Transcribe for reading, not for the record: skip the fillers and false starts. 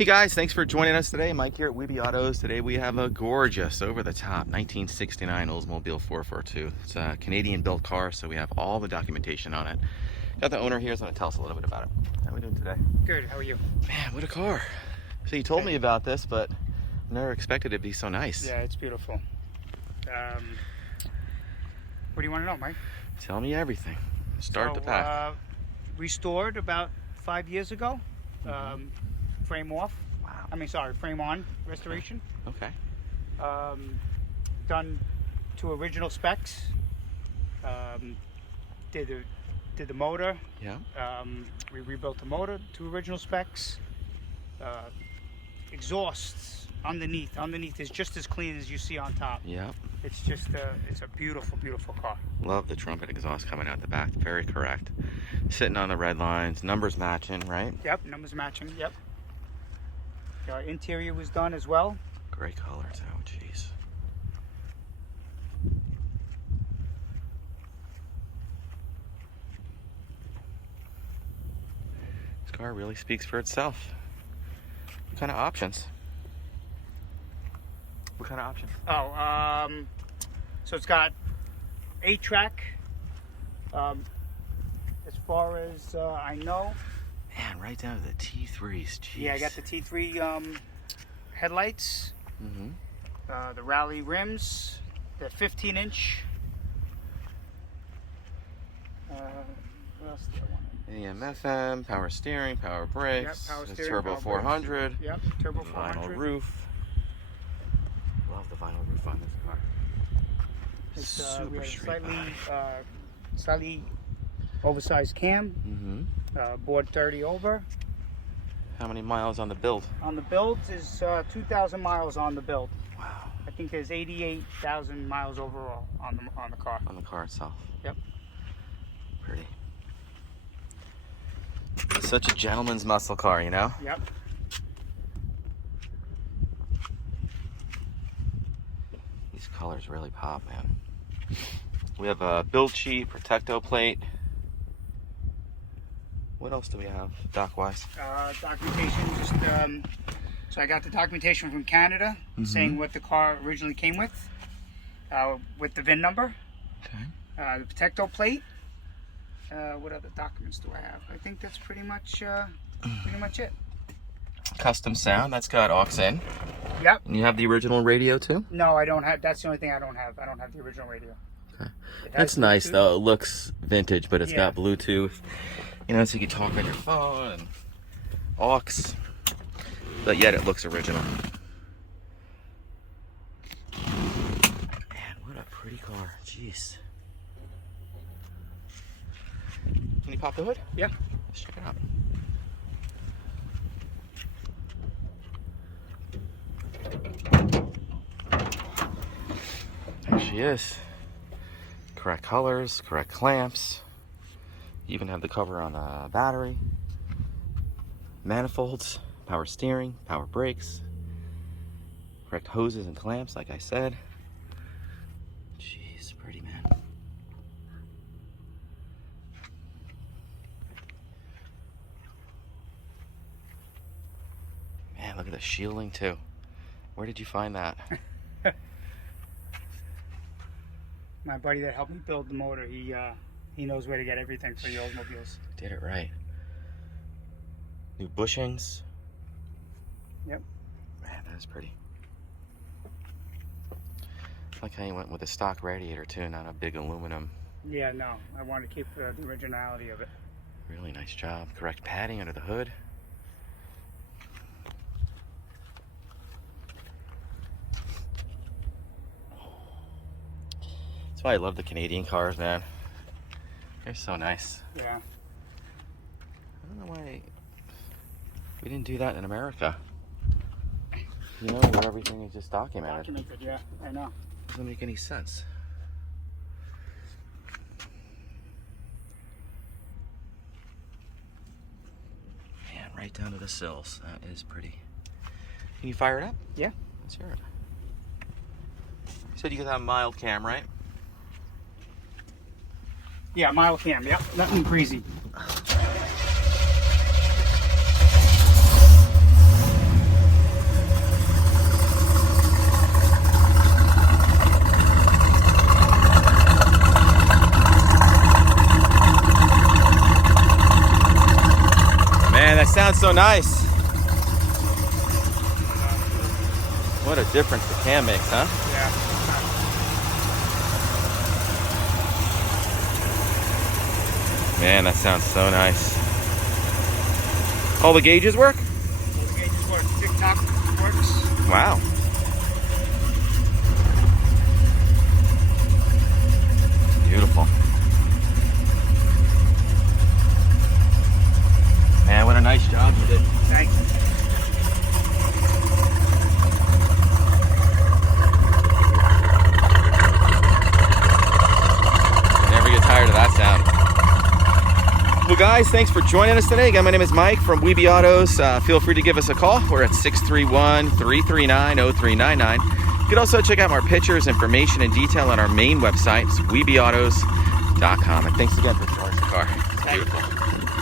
Hey guys, thanks for joining us today. Mike here at WeBe Autos. Today we have a gorgeous, over-the-top 1969 Oldsmobile 442. It's a Canadian-built car, so we have all the documentation on it. Got the owner here, who's going to tell us a little bit about it. How are we doing today? Good, how are you? Man, what a car. So you told me about this, but I never expected it to be so nice. Yeah, it's beautiful. What do you want to know, Mike? Tell me everything. Start to back. Restored about 5 years ago. Frame off. Wow. I mean, sorry, frame on restoration. Okay. Done to original specs. Did the motor. Yeah. We rebuilt the motor to original specs. Exhausts underneath is just as clean as you see on top. Yeah. It's just it's a beautiful, beautiful car. Love the trumpet exhaust coming out the back. Very correct. Sitting on the red lines, numbers matching, right? Yep, numbers matching. Yep. Interior was done as well. Great colors. Oh, jeez. This car really speaks for itself. What kind of options? What kind of options? Oh, so it's got 8-track. As far as I know. Man, right down to the T3s. Jeez. Yeah, I got the T3 headlights. The Rallye rims. The 15-inch. What else did I want? AM, FM, power steering, power brakes. Yep, power the steering, Turbo power 400. Brakes. Yep, Turbo 400. Vinyl roof. Love the vinyl roof on this car. It's, Super we straight. slightly oversized cam. Board 30 over. How many miles on the build? On the build is 2,000 miles on the build. Wow. I think there's 88,000 miles overall on the car. On the car itself. Yep. Pretty. Such a gentleman's muscle car, you know? Yep. These colors really pop, man. We have a build sheet, Protecto plate. What else do we have, doc-wise? Documentation, just so I got the documentation from Canada saying what the car originally came with the VIN number. Okay. The Protecto plate. What other documents do I have? I think that's pretty much it. Custom sound, that's got aux in. Yep. And you have the original radio too? No, I don't have. That's the only thing I don't have. I don't have the original radio. Okay. It has That's nice Bluetooth. though. It looks vintage, but it's Yeah. got Bluetooth. You know, so you can talk on your phone and aux. But yet it looks original. Man, what a pretty car. Jeez. Can you pop the hood? Yeah. Let's check it out. There she is. Correct colors, correct clamps. You even have the cover on a battery. Manifolds, power steering, power brakes. Correct hoses and clamps, like I said. Jeez, pretty, man. Man, look at the shielding too. Where did you find that? My buddy that helped me build the motor, he knows where to get everything for the Oldsmobiles. Did it right. New bushings. Yep. Man, that is pretty. I like how you went with a stock radiator too, not a big aluminum. Yeah, no, I want to keep the originality of it. Really nice job. Correct padding under the hood. That's why I love the Canadian cars, man. They're so nice. Yeah. I don't know why we didn't do that in America. You know, where everything is just documented. Documented, yeah, I know. Doesn't make any sense. Man, right down to the sills. That is pretty. Can you fire it up? Yeah. Let's hear it. You said you could have a mild cam, right? Yeah, mild cam, yep. Nothing crazy. so nice. What a difference the cam makes, huh? Yeah. Man, that sounds so nice. All the gauges work? All the gauges work. TikTok works. Wow. Beautiful. Man, what a nice job you did. Thank you. Never get tired of that sound. Well, guys, thanks for joining us today. Again, my name is Mike from WeBe Autos. Feel free to give us a call. We're at 631-339-0399. You can also check out more pictures, information, and detail on our main website, WeBeAutos.com. And thanks again for showing us the car. Thank you. Beautiful.